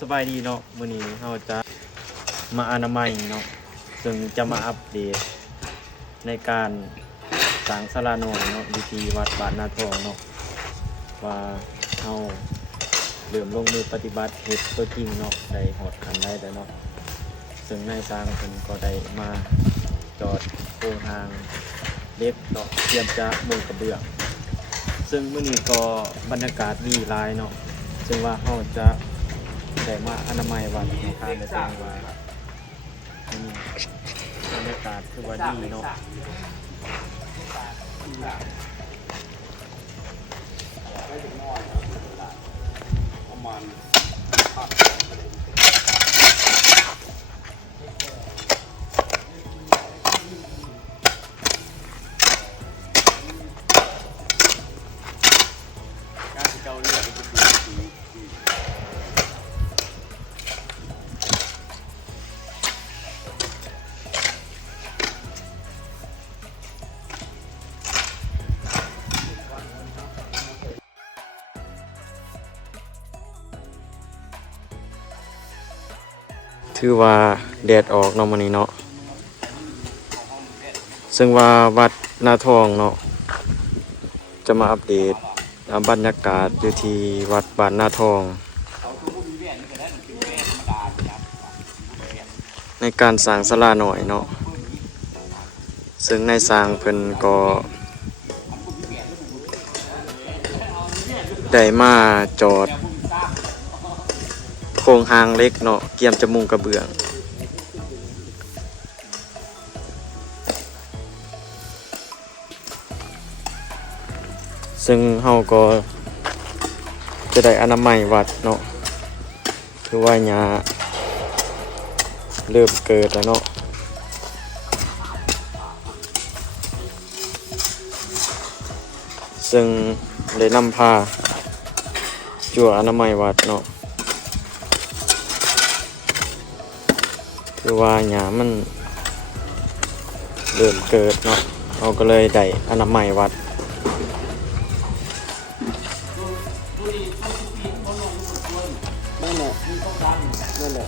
สบายดีเนาะมื้อนี้เราจะมาอนามัยเนาะซึ่งจะมาอัปเดตในการสร้างศาลาน้อยเนาะอยู่ที่วัดบ้านนาทองเนาะว่าเฮาเริ่มลงมือปฏิบัติเฮ็ดตัวจริงเนาะได้ฮอดขั้นใดแล้วเนาะซึ่งนายสร้างเพิ่นก็ได้มาจอดโครงทางเล็กเนาะเตรียมจะมุงกระเบื้องซึ่งมื้อนี้ก็บรรยากาศดีหลายเนาะซึ่งว่าเฮาจะได้มาอนามัยวัดในทางได้ซึ่งว่าบรรยากาศคือว่าดีเนาะถือว่าแดดออกเนาะมื้อนี้เนาะซึ่งว่าวัดนาทองเนาะจะมาอัปเดตบรรยากาศอยู่ที่วัดบ้านนาทองในการสร้างศาลาหน่อยเนาะซึ่งในสร้างเพิ่นก็ได้มาจอดโครงหางเล็กเนาะเกียมจะมุงกระเบื้องซึ่งเฮาก็จะได้อนามัยวัดเนาะคือว่าหญ้าเริ่มเกิดแล้วเนาะซึ่งได้นำพาจั่วอนามัยวัดเนาะคือว่าหญ้ามันเริ่มเกิดเนาะเราก็เลยได้อนามัยวัดนั่นแหละนั่นแหละ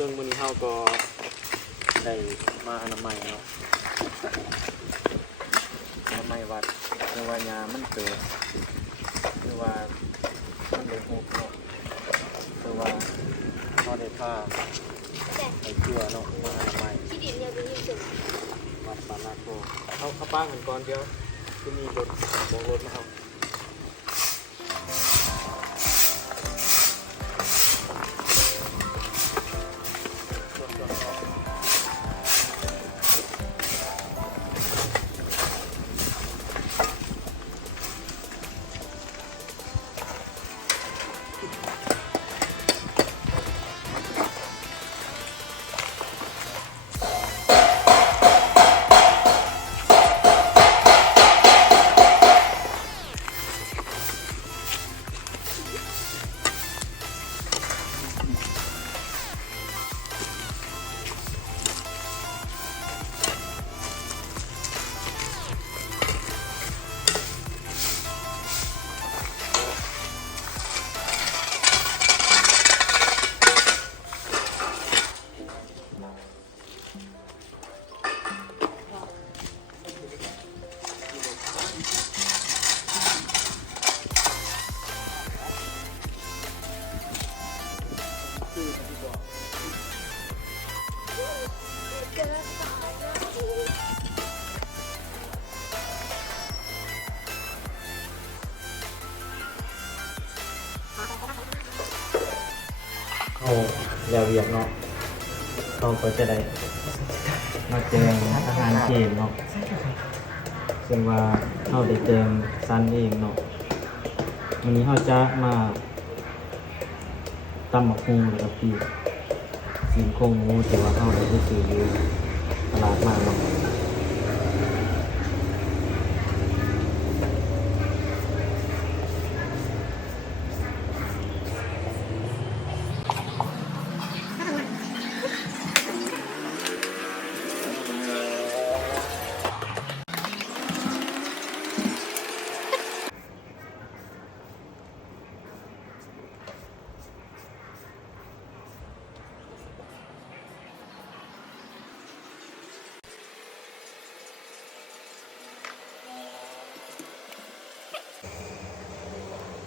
ซึ่งมื้อนี้เฮาก็ได้มาอนามัยเนาะ มา ไม้วัดหรือว่ายามันเกิดหรือว่ามันเลยหกเนาะหรือว่าเขาได้ผ้าไปเชื่อเนาะมาอนามัย ที่ดินเนี่ยเป็นที่สุด วัดปานาโตเอาป้าหันก่อนเดียวจะมีรถบอกรถมาเอาเข้าแล้วเวียกเนาะเขาก็จะได้มาเจออาหารเกมเนาะซึ่งว่าเขาได้เจอซันเองเนาะวันนี้เขาจะมาตำหมักฮุงแล้วก็ปีกสีโครงหมูแต่ว่าเขาได้ไปซื้ออยู่ตลาดมาเนาะ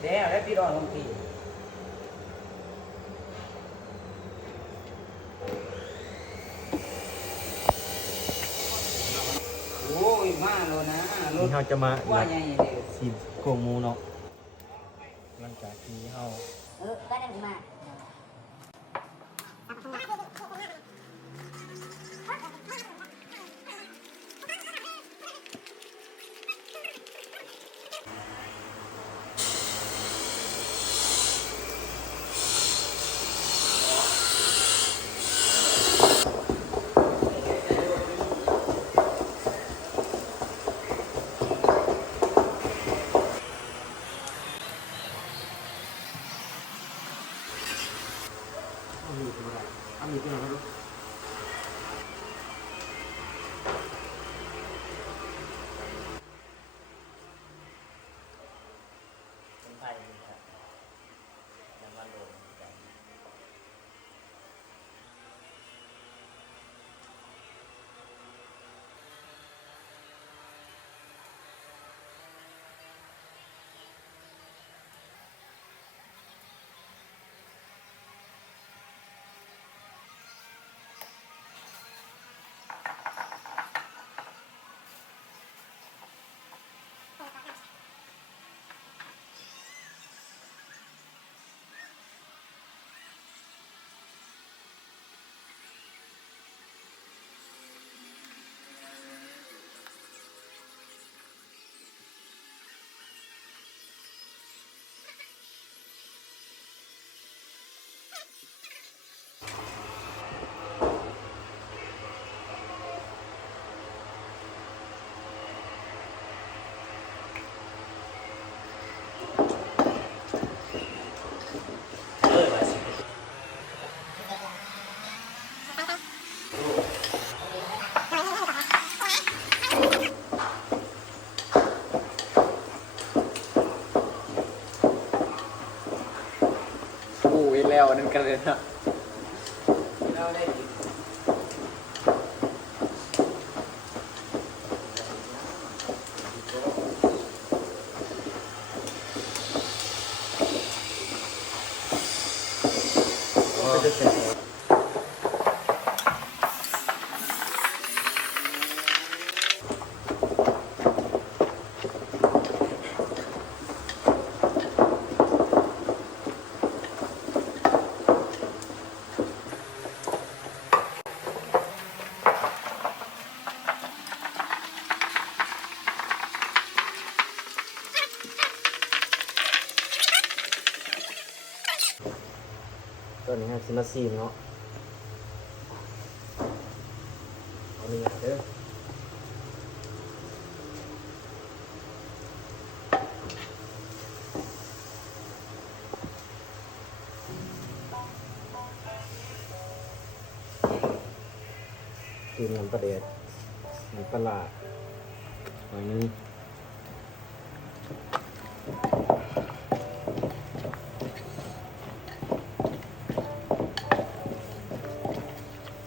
เดี๋ยวแล้วพี่รอลงทีโอ้ยมาแล้วนะร นี่ ถ เขาจะมา ว่าไงเด็ก สีโครงหมูเนาะหลังจากที่เขา ก็ได้มา แล้วนั่นกันเลยนะ เราได้ดิ ก็ ได้ใส่ตัวนี้ฮะซิมาซีมเนาะเอานี่เด้อตีนน้ำปลาเด็ดน้ำปลาร้าหน่อยนึง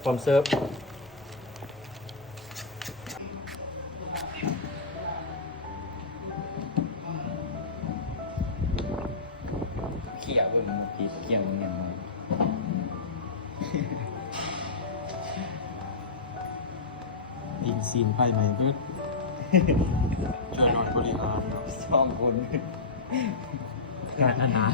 ความเซิร์ฟ เขี่ยเบิ่งผิดเกี่ยงเงี้ยมึง อินซีนไฟไหมเพื่อช่วยหน่อยบริหาร สองคน การอาหาร